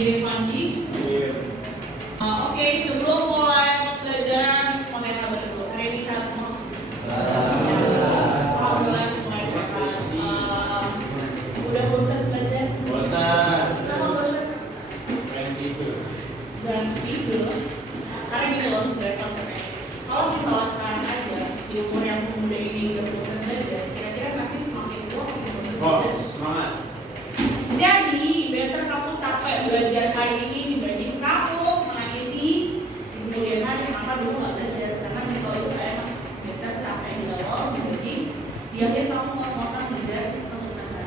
Fandi. Oke, sebelum mulai pembelajaran semuanya kabar dulu. Hari ini sehat semua. Alhamdulillah semuanya sehat. Udah bosan belajar? Bosan. Kenapa bosan? Jangan tidur. Karena gini loh sebenarnya konsepnya. Kalau misalnya sekarang aja di umur yang semuda ini udah bosan belajar, kira-kira nanti semakin tua makin bosan belajar. Semangat. Jadi, better kamu capek belajar hari ini dibanding kamu mengisi di kemudian hari kenapa dulu nggak belajar, karena misal itu gak enak. Better capek di awal dibanding di akhir kamu ngos-ngosan belajar kesuksesan.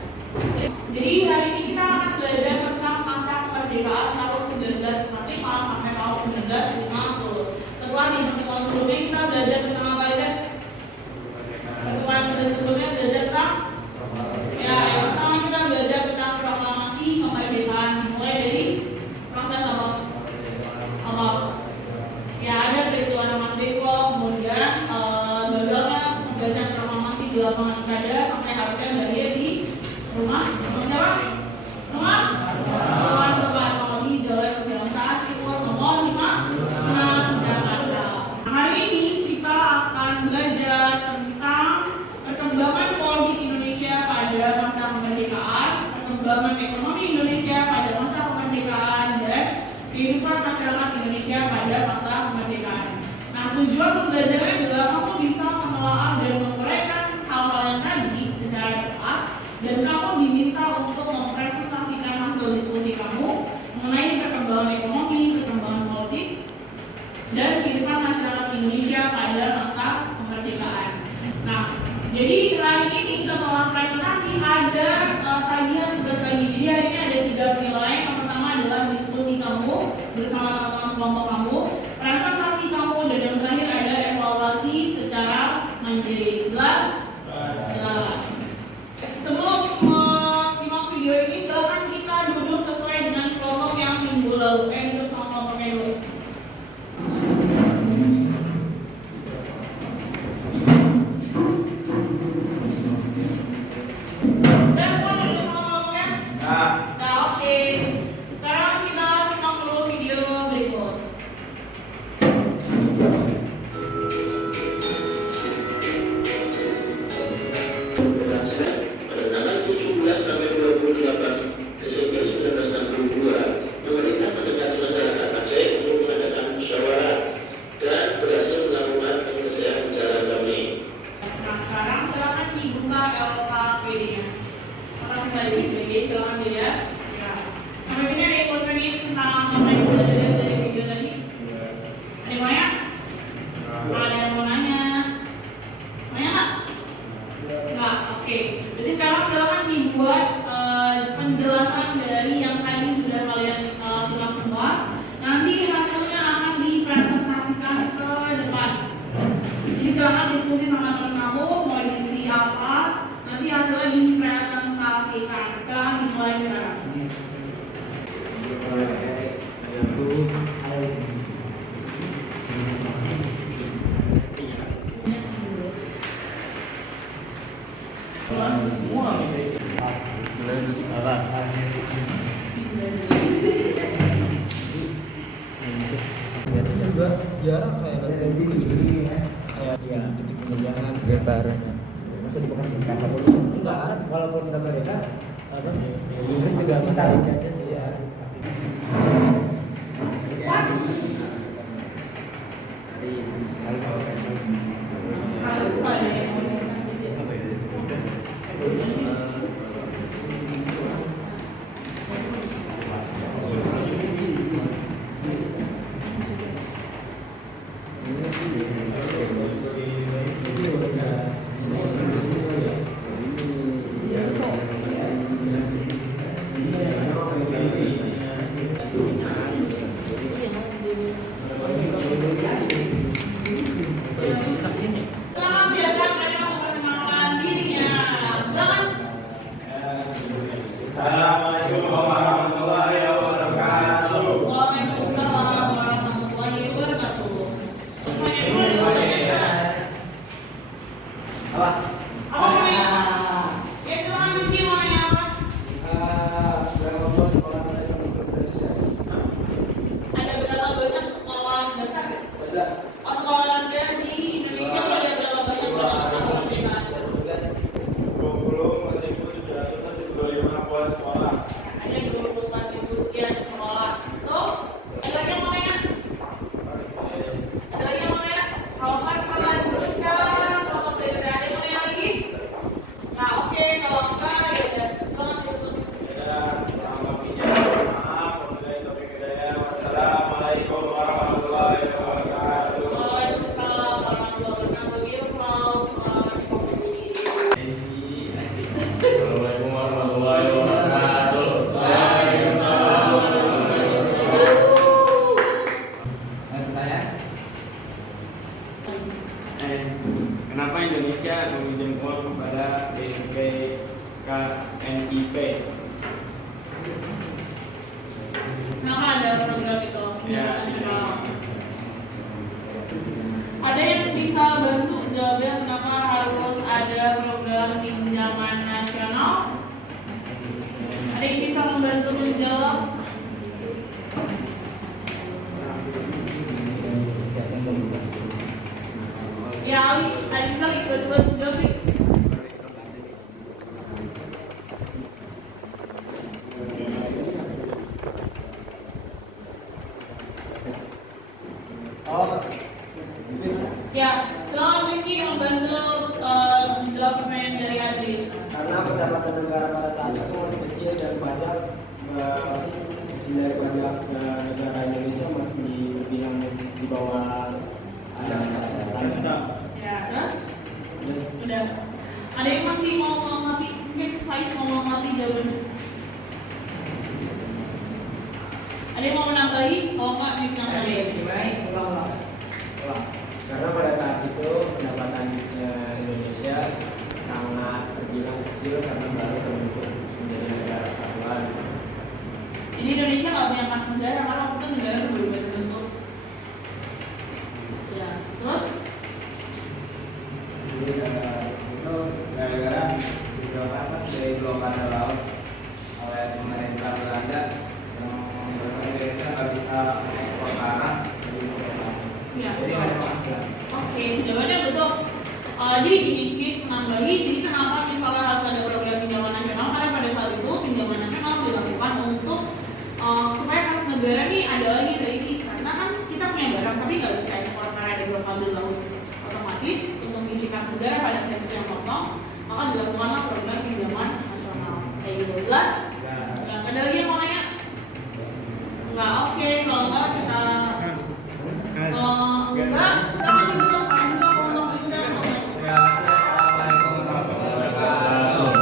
Jadi hari ini kita akan belajar tentang masa kemerdekaan tahun 1945 sampai tahun 1950. Setelah di pertemuan sebelumnya kita belajar tentang apa aja? Pertemuan sebelumnya belajar tentang yang pertama kita belajar tentang proklamasi kemerdekaan, dimulai dari proses apa? Ya ada perhitungan Mas Deko, kemudian gagalnya pembacaan proklamasi di lapangan Ikada sampai harusnya berakhir di rumah siapa? Rumah Soekarno di Jalan Kebangsaan Timur nomor 56 Jakarta. Hari ini kita akan belajar tentang perkembangan politik Indonesia pada masa kemerdekaan, perkembangan ekonomi Indonesia pada masa kemerdekaan, dan kehidupan masyarakat Indonesia pada masa kemerdekaan. Nah, tujuan pembelajarannya adalah kamu bisa menelaah dan menguraikan hal-hal yang tadi secara tepat, dan kamu diminta untuk mempresentasikan hasil diskusi kamu mengenai perkembangan ekonomi, perkembangan politik, dan kehidupan masyarakat Indonesia pada masa kemerdekaan. Nah, jadi hari ini setelah presentasi ada tagihan tugas lagi. Jadi hari ini ada 3 penilaian. Yang pertama adalah diskusi kamu bersama teman-teman kelompok kamu, presentasi kamu, dan yang terakhir ada evaluasi secara mandiri. Jelas? Jelas. Sebelum simak video ini, silakan kita duduk sesuai dengan kelompok yang minggu lalu. Duduk sama kelompoknya dulu. Nah, oke. Sekarang kita simak dulu video berikut. Pada tanggal 17 sampai 28 Desember 1962, pemerintah mendekati masyarakat Aceh untuk mengadakan musyawarah dan berhasil melakukan penyelesaian di jalan kami. Nah, sekarang silakan dibuka LKPD-nya. Apakah kita di silakan dilihat. Ya. Sampai sini ada yang mau tanya tentang apa yang sudah dilihat dari video tadi? Ada yang mau nanya? Ada yang mau nanya? Nanya nggak? Nggak. Oke. Jadi sekarang silakan dibuat penjelasan dari yang tadi sudah kalian simak semua. Nanti hasilnya akan dipresentasikan ke depan. Jadi silakan diskusi sama teman kamu mau diisi apa. Nanti hasilnya dipresentasikan. Silakan dimulai sekarang. Semua sejarah kayak kayak titik penjajahan Lebaran. masa dibuka di kasar dulu enggak, walaupun mereka apa Inggris juga bisa aja sih ya. Silakan biarkan mereka memperkenalkan dirinya. Silakan. Assalamualaikum warahmatullahi wabarakatuh. Waalaikumsalam warahmatullahi wabarakatuh. Semuanya dulu diperkenalkan. Apa namanya? Ya silakan Vicky, mau nanya apa? Berapa sekolah pinjaman nasional. Ada yang bisa bantu jawabnya kenapa harus ada program pinjaman nasional? Ada yang bisa membantu menjawab? Ya, Ali bisa ikut jawab. Ya, selamat Vicky membantu menjawab pertanyaan dari Adli. Karena pendapatan negara pada saat itu masih kecil dan pajak masih kecil dari pajak negara Indonesia masih dibilang di bawah standar. Ya, terus? Udah. Ada yang masih mau mengamati? Mungkin Faiz mau mengamati jawabannya. Ada yang mau menambahi? Kalau enggak bisa nambahin. Karena pada saat itu pendapatan Indonesia sangat terbilang kecil karena baru terbentuk menjadi negara kesatuan. Jadi Indonesia nggak punya kas negara karena waktu itu negara itu belum terbentuk. Ya, terus? Jadi itu gara-gara digelokan dari gelokan laut oleh pemerintah Belanda yang membuat Indonesia nggak bisa ekspor tanah. Ya. Jadi nggak ada penghasilan. Oke, jawabannya betul. Jadi gini, Chris menambahi, jadi kenapa misalnya harus ada program pinjaman nasional? Karena pada saat itu pinjaman nasional dilakukan untuk supaya kas negara nih ada lagi terisi. Karena kan kita punya barang tapi nggak bisa ekspor karena ada blokade di laut. Otomatis untuk mengisi kas negara pada saat itu yang kosong, maka dilakukanlah program pinjaman nasional. Kayak gitu, jelas? Jelas. Ada lagi yang mau nanya? Nggak, oke. Kalau nggak kita enggak, sama juga kasih juga pondok itu dan Assalamualaikum warahmatullahi wabarakatuh.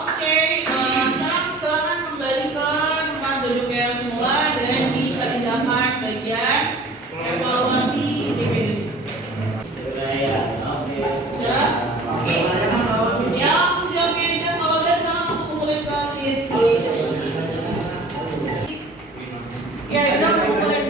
Oke, sekarang silakan kembali ke tempat duduk yang semula dan dikerjakan bagian evaluasi DPD. Ya, oke. Ya, langsung jawabnya aja. Kalau udah sekarang langsung kumpulin ke sheet A. Ya, udah kumpulin.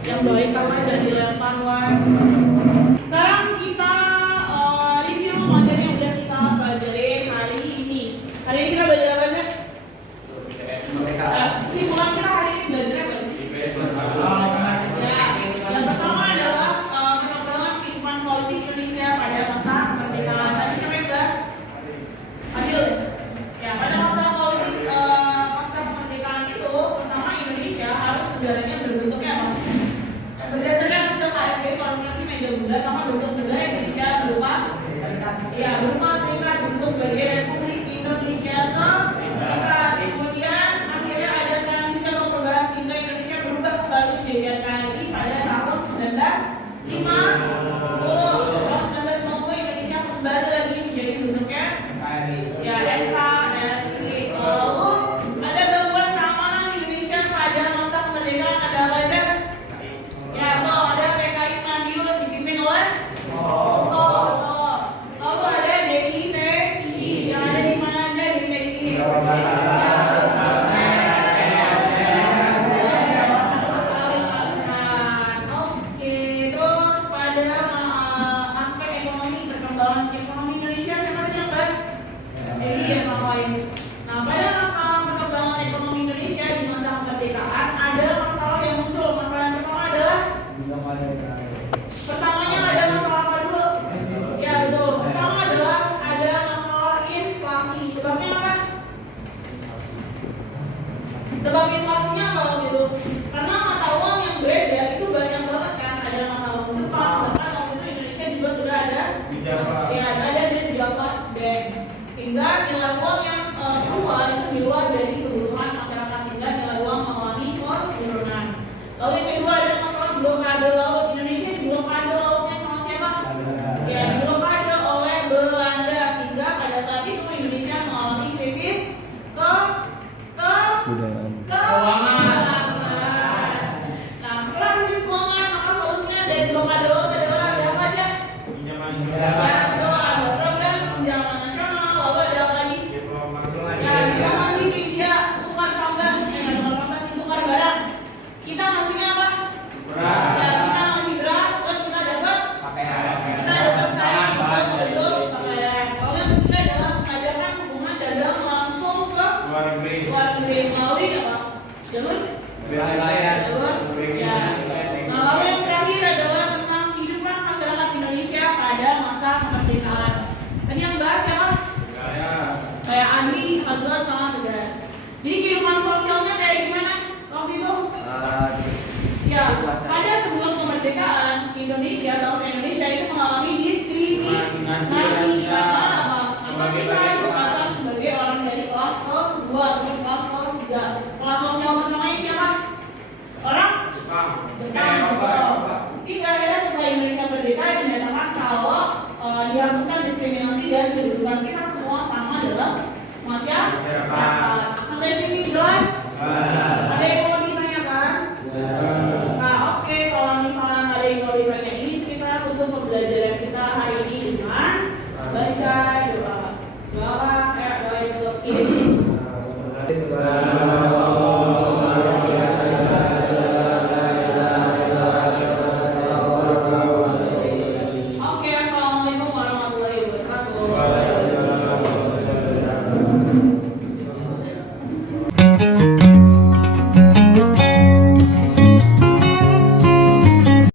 Yang baik kamu udah dilempar Wan. Sekarang kita review materi yang udah kita pelajari hari ini. Hari ini kita belajar apa aja? Simulan kita hari ini belajar apa sih? Ya, yang pertama adalah pengembangan kehidupan politik Indonesia pada masa kemerdekaan. Tadi siapa yang bahas? Adil. Ya, pada masa politik masa kemerdekaan itu, pertama Indonesia harus negaranya berbentuknya apa? Berdasarkan hasil KFW kalkulasi meja bulat, maka bentuk negara Indonesia berupa serikat bentuk bagian Republik Indonesia Serikat. Kemudian akhirnya ada transisi atau perubahan sehingga Indonesia berubah kembali menjadi KRI pada tahun 1950. Tahun 1950 Indonesia kembali lagi menjadi bentuknya ya NKRI. Lalu ada gangguan keamanan Indonesia pada masa kemerdekaan ada apa aja? Ya, ada PKI Madiun dipimpin oleh Poso, betul. Lalu ada DITI yang ada di mana aja DITI? Oke, terus pada aspek ekonomi, perkembangan ekonomi Indonesia siapa tadi yang bahas? Ya, sama lain. Nah, pada masa perkembangan ekonomi Indonesia di masa kemerdekaan ada masalah yang muncul. Masalah yang pertama adalah pertamanya ada masalah apa dulu? Ya betul. Pertama adalah ada masalah inflasi. Sebabnya apa? Sebab inflasinya apa waktu itu? Karena mata uang yang beredar itu banyak banget kan. Ada mata uang Jepang, bahkan waktu itu Indonesia juga sudah ada. Ya ada di Java Bank. Hingga nilai uang yang keluar itu di luar dari kebutuhan masyarakat hingga nilai uang mengalami penurunan. Lalu yang kedua ada masalah blokade laut. Indonesia diblokade lautnya sama siapa? Ya, diblokade oleh Belanda sehingga pada saat itu Indonesia mengalami krisis kebudayaan. dan kedudukan kita semua sama dalam masyarakat. Sampai sini jelas?